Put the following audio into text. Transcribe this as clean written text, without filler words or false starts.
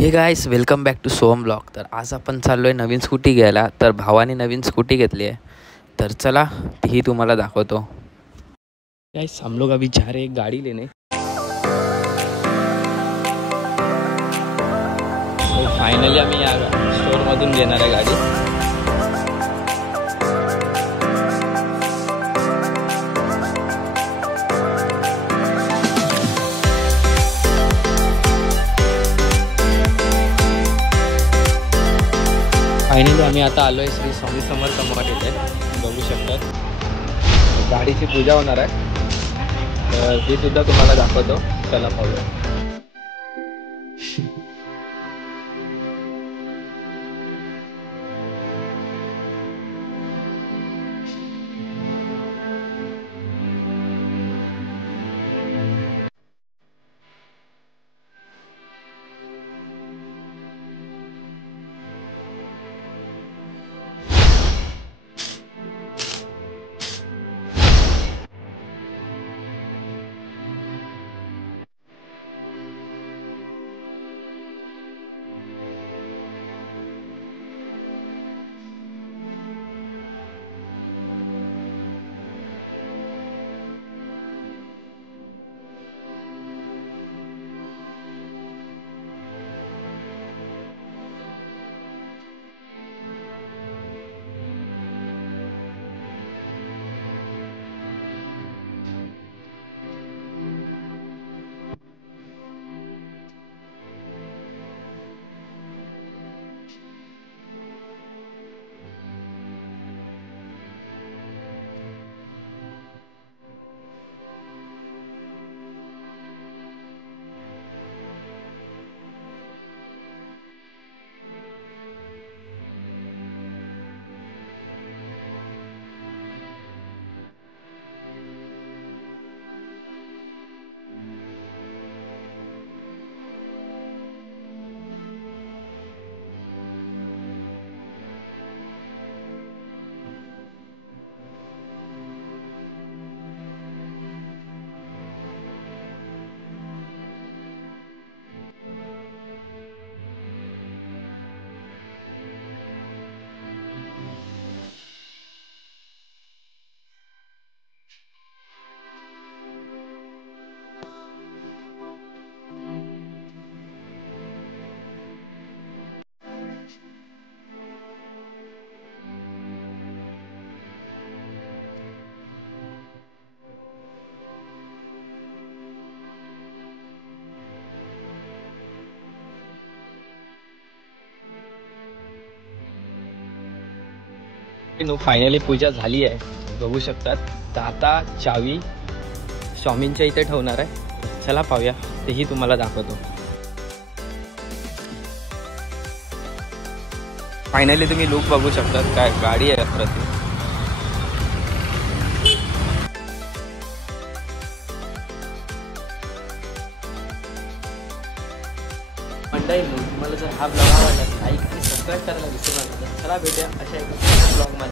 Hey guys, welcome back to Soham blog. तर आज आपण चाललो आहे नवीन स्कूटी घ्यायला. तर भावाने नवीन स्कूटी घेतली आहे. तर चला तीही तुम्हाला दाखवतो. गाईस, हम लोग अभी जा रहे हैं गाड़ी लेने. तो फायनली आम्ही या स्टोअरमधून घेणार आहे गाडी. फायनली आम्ही आता आलो आहे श्री स्वामी समर्थ मठ येथे. बघू शकतात गाडीची पूजा होणार आहे. तर ती सुद्धा तुम्हाला दाखवतो. चला पाहूया. फायनली पूजा झाली आहे. बघू शकतात. तर आता चावी स्वामींच्या इथे ठेवणार आहे. चला पाहूया. तेही तुम्हाला दाखवतो. फायनली तुम्ही लुक बघू शकतात. काय गाडी आहे प्रति. मंडळी, तुम्हाला जर हा ब्लॉग आवडला लाईक आणि सबस्क्राईब करायला विसरू नका. चला भेटूया अशा एका ब्लॉगमध्ये.